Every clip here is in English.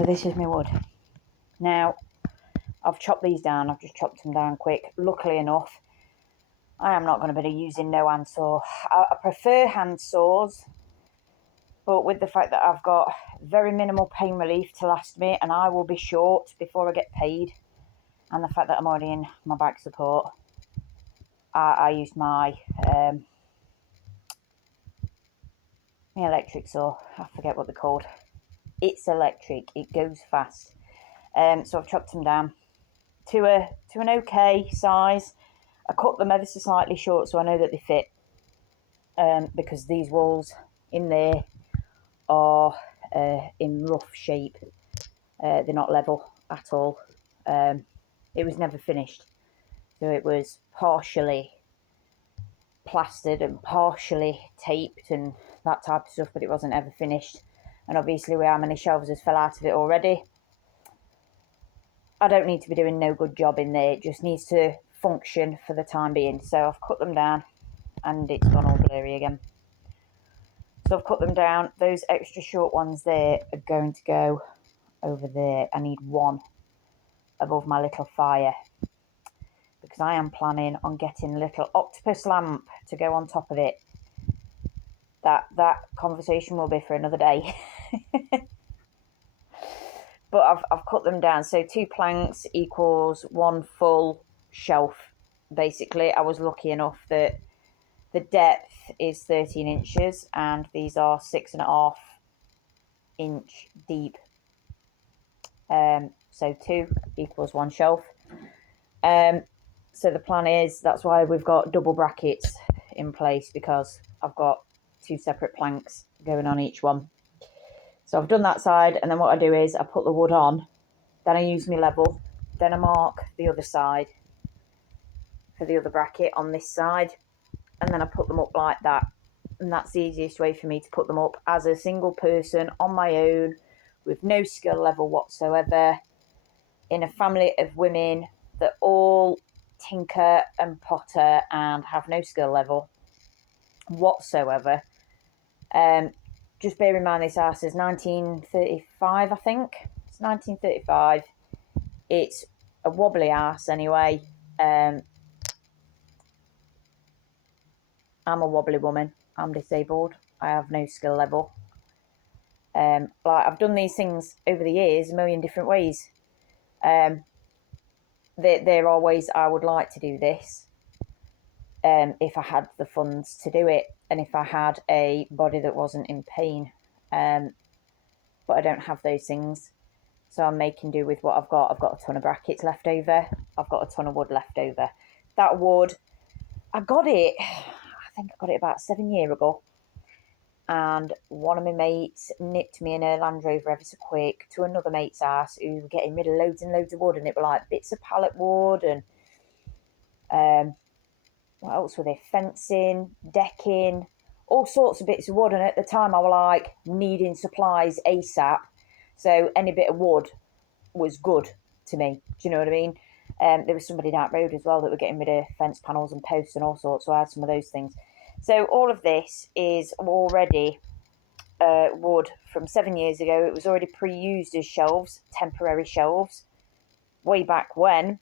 So this is my wood. Now, I've chopped these down. I've just chopped them down quick. Luckily enough, I am not going to be using no hand saw. I prefer hand saws, but with the fact that I've got very minimal pain relief to last me, and I will be short before I get paid, and the fact that I'm already in my back support, I used my electric saw. I forget what they're called. It's electric. It goes fast. So I've chopped them down to an okay size. I cut them ever so slightly short so I know that they fit, because these walls in there are in rough shape. They're not level at all. It was never finished, so it was partially plastered and partially taped and that type of stuff, but it wasn't ever finished. And obviously with how many shelves has fell out of it already, I don't need to be doing no good job in there. It just needs to function for the time being. So I've cut them down and it's gone all blurry again. So I've cut them down. Those extra short ones there are going to go over there. I need one above my little fire, because I am planning on getting a little octopus lamp to go on top of it. That conversation will be for another day. But I've cut them down. So 2 planks equals 1 full shelf. Basically, I was lucky enough that the depth is 13 inches and these are 6.5 inch deep. So 2 equals 1 shelf. So the plan is, that's why we've got double brackets in place, because I've got 2 separate planks going on each one. So I've done that side, and then what I do is I put the wood on, then I use my level, then I mark the other side for the other bracket on this side, and then I put them up like that. And that's the easiest way for me to put them up as a single person on my own, with no skill level whatsoever, in a family of women that all tinker and potter and have no skill level whatsoever. Just bear in mind this house is 1935, I think. It's 1935. It's a wobbly house anyway. I'm a wobbly woman. I'm disabled. I have no skill level. Like, I've done these things over the years a million different ways. There are ways I would like to do this, if I had the funds to do it, and if I had a body that wasn't in pain. But I don't have those things, so I'm making do with what I've got. I've got a ton of brackets left over. I've got a ton of wood left over. That wood, I got it, I think I got it about 7 years ago. And one of my mates nipped me in a Land Rover ever so quick to another mate's house who were getting rid of loads and loads of wood, and it were like bits of pallet wood and what else were they? Fencing, decking, all sorts of bits of wood. And at the time I was like needing supplies ASAP, so any bit of wood was good to me. Do you know what I mean? There was somebody down the road as well that were getting rid of fence panels and posts and all sorts, so I had some of those things. So all of this is already wood from 7 years ago. It was already pre-used as shelves, temporary shelves, way back when.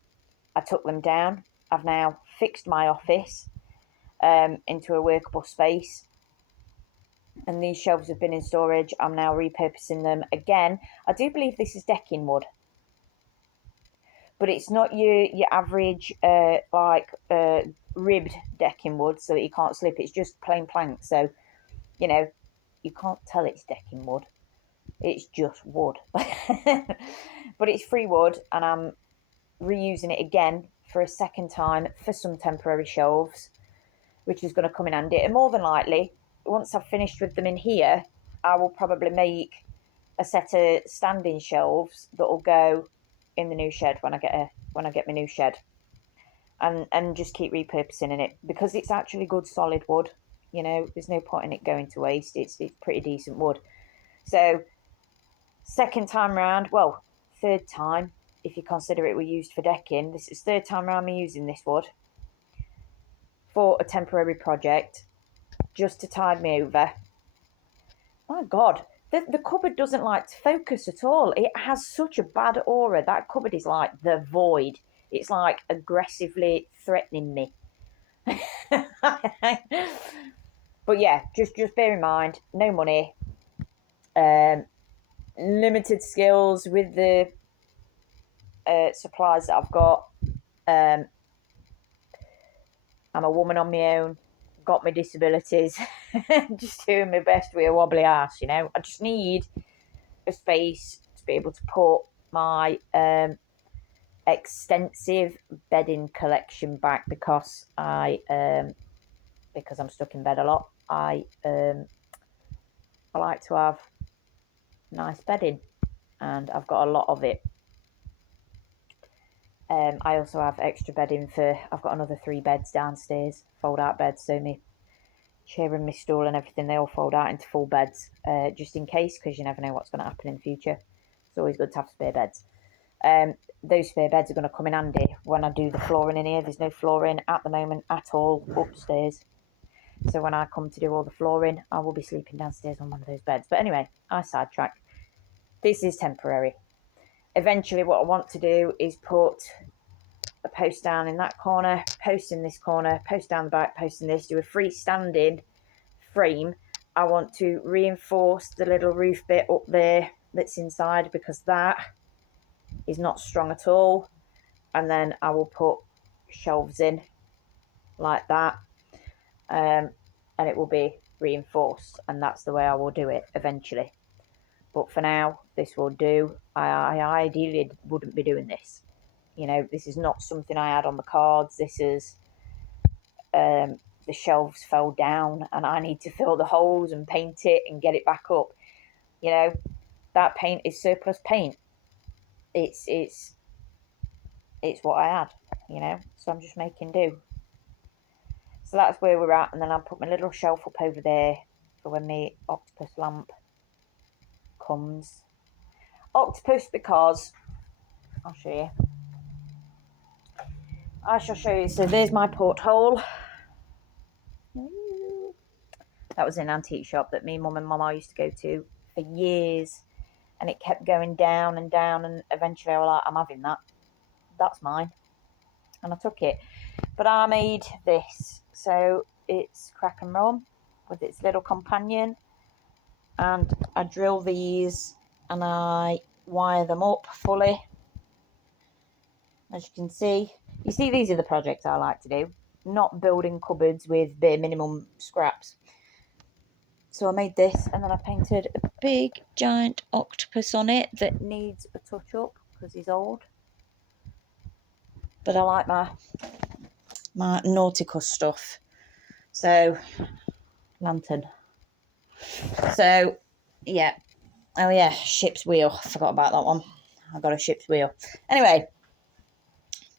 I took them down. I've now fixed my office into a workable space, and these shelves have been in storage. I'm now repurposing them again. I do believe this is decking wood, but it's not your average ribbed decking wood so that you can't slip. It's just plain plank, so you know you can't tell it's decking wood. It's just wood. But it's free wood, and I'm reusing it again for a second time for some temporary shelves, which is going to come in handy. And more than likely, once I've finished with them in here, I will probably make a set of standing shelves that will go in the new shed when I get my new shed, and just keep repurposing in it, because it's actually good solid wood. You know, there's no point in it going to waste. It's pretty decent wood. So second time round, well, third time if you consider it were used for decking. This is third time round me using this wood for a temporary project, just to tide me over. My God, The cupboard doesn't like to focus at all. It has such a bad aura. That cupboard is like the void. It's like aggressively threatening me. But yeah, just bear in mind, no money, limited skills with the supplies that I've got. I'm a woman on my own, got my disabilities, just doing my best with a wobbly ass, you know. I just need a space to be able to put my extensive bedding collection back because because I'm stuck in bed a lot. I like to have nice bedding, and I've got a lot of it. I also have extra bedding I've got another 3 beds downstairs, fold out beds, so my chair and my stool and everything, they all fold out into full beds, just in case, because you never know what's going to happen in the future. It's always good to have spare beds. Those spare beds are going to come in handy when I do the flooring in here. There's no flooring at the moment at all upstairs. So when I come to do all the flooring, I will be sleeping downstairs on one of those beds. But anyway, I sidetrack. This is temporary. Eventually what I want to do is put a post down in that corner, post in this corner, post down the back, post in this, do a freestanding frame. I want to reinforce the little roof bit up there that's inside because that is not strong at all. And then I will put shelves in like that, and it will be reinforced, and that's the way I will do it eventually. But for now, this will do. I ideally wouldn't be doing this. You know, this is not something I had on the cards. This is the shelves fell down and I need to fill the holes and paint it and get it back up. You know, that paint is surplus paint. It's what I had, you know, so I'm just making do. So that's where we're at, and then I'll put my little shelf up over there for when my octopus lamp comes. Octopus because, I'll show you. I shall show you. So there's my porthole. That was an antique shop that me, mum and mama used to go to for years, and it kept going down and down, and eventually I was like, I'm having that. That's mine. And I took it. But I made this. So it's crack and rum with its little companion, and I drill these and I wire them up fully. As you can see, these are the projects I like to do, not building cupboards with bare minimum scraps. So I made this, and then I painted a big giant octopus on it that needs a touch up because he's old. But I like my nautical stuff. So, lantern. So, yeah. Oh yeah, ship's wheel. I forgot about that one. I got a ship's wheel. Anyway,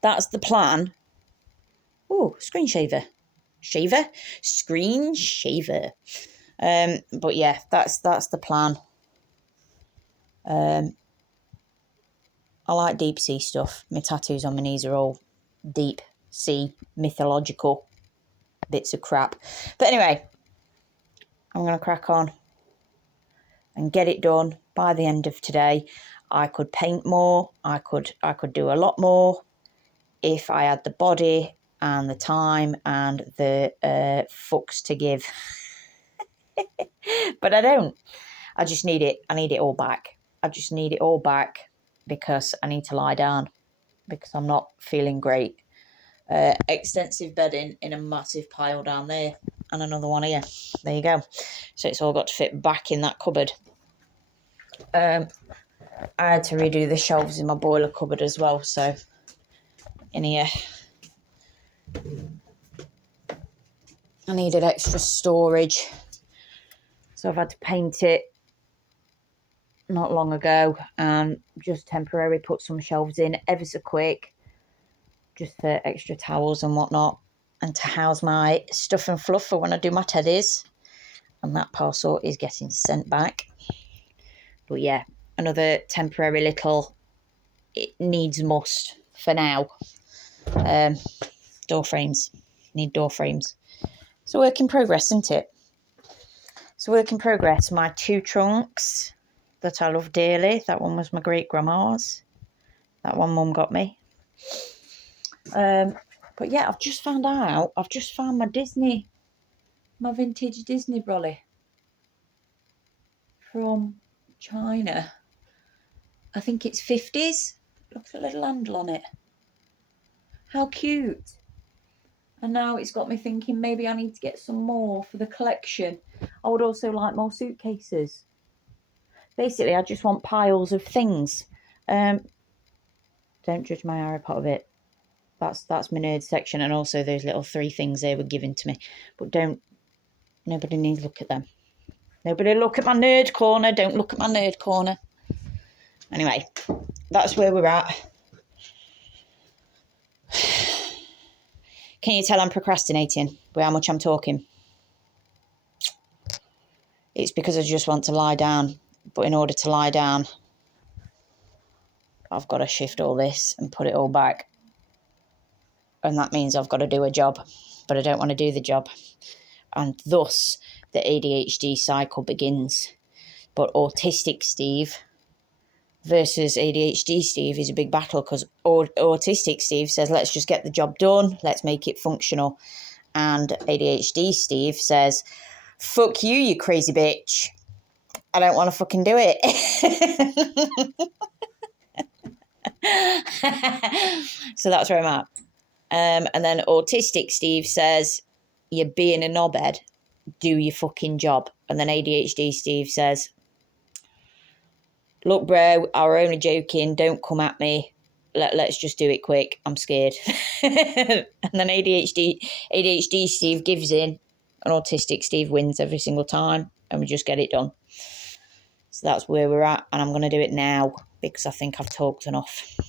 that's the plan. Ooh, screen shaver. Screen shaver. But yeah, that's the plan. I like deep sea stuff. My tattoos on my knees are all deep sea, mythological bits of crap. But anyway, I'm going to crack on and get it done by the end of today. I could paint more. I could do a lot more if I had the body and the time and the fucks to give. But I don't. I just need it. I need it all back. I just need it all back because I need to lie down because I'm not feeling great. Extensive bedding in a massive pile down there and another one here. There you go. So it's all got to fit back in that cupboard. I had to redo the shelves in my boiler cupboard as well. So in here, I needed extra storage. So I've had to paint it not long ago and just temporarily put some shelves in ever so quick, just for extra towels and whatnot, and to house my stuff and fluff for when I do my teddies. And that parcel is getting sent back. But yeah, another temporary little, it needs must for now. Door frames. Need door frames. It's a work in progress, isn't it? It's a work in progress. My 2 trunks that I love dearly. That one was my great-grandma's. That one Mum got me. But yeah, I've just found my vintage Disney brolly from China. I think it's 50s. Look at the little handle on it. How cute. And now it's got me thinking maybe I need to get some more for the collection. I would also like more suitcases. Basically, I just want piles of things. Don't judge my Harry Potter bit. That's my nerd section, and also those little 3 things they were given to me. But nobody needs to look at them. Nobody look at my nerd corner. Don't look at my nerd corner. Anyway, that's where we're at. Can you tell I'm procrastinating with how much I'm talking? It's because I just want to lie down. But in order to lie down, I've got to shift all this and put it all back. And that means I've got to do a job. But I don't want to do the job. And thus, the ADHD cycle begins. But autistic Steve versus ADHD Steve is a big battle, because autistic Steve says, let's just get the job done. Let's make it functional. And ADHD Steve says, fuck you, you crazy bitch. I don't want to fucking do it. So that's where I'm at. And then autistic Steve says, you're being a knobhead. Do your fucking job. And then ADHD Steve says, look, bro, I were only joking. Don't come at me. Let's just do it quick. I'm scared. And then ADHD Steve gives in, and autistic Steve wins every single time, and we just get it done. So that's where we're at, and I'm going to do it now because I think I've talked enough.